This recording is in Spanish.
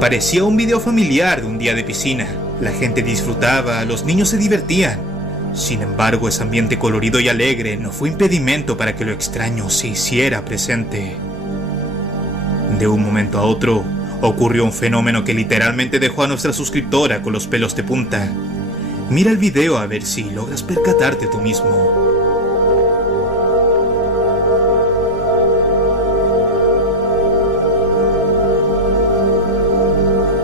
Parecía un video familiar de un día de piscina. La gente disfrutaba, los niños se divertían. Sin embargo, ese ambiente colorido y alegre no fue impedimento para que lo extraño se hiciera presente. De un momento a otro, ocurrió un fenómeno que literalmente dejó a nuestra suscriptora con los pelos de punta. Mira el video a ver si logras percatarte tú mismo.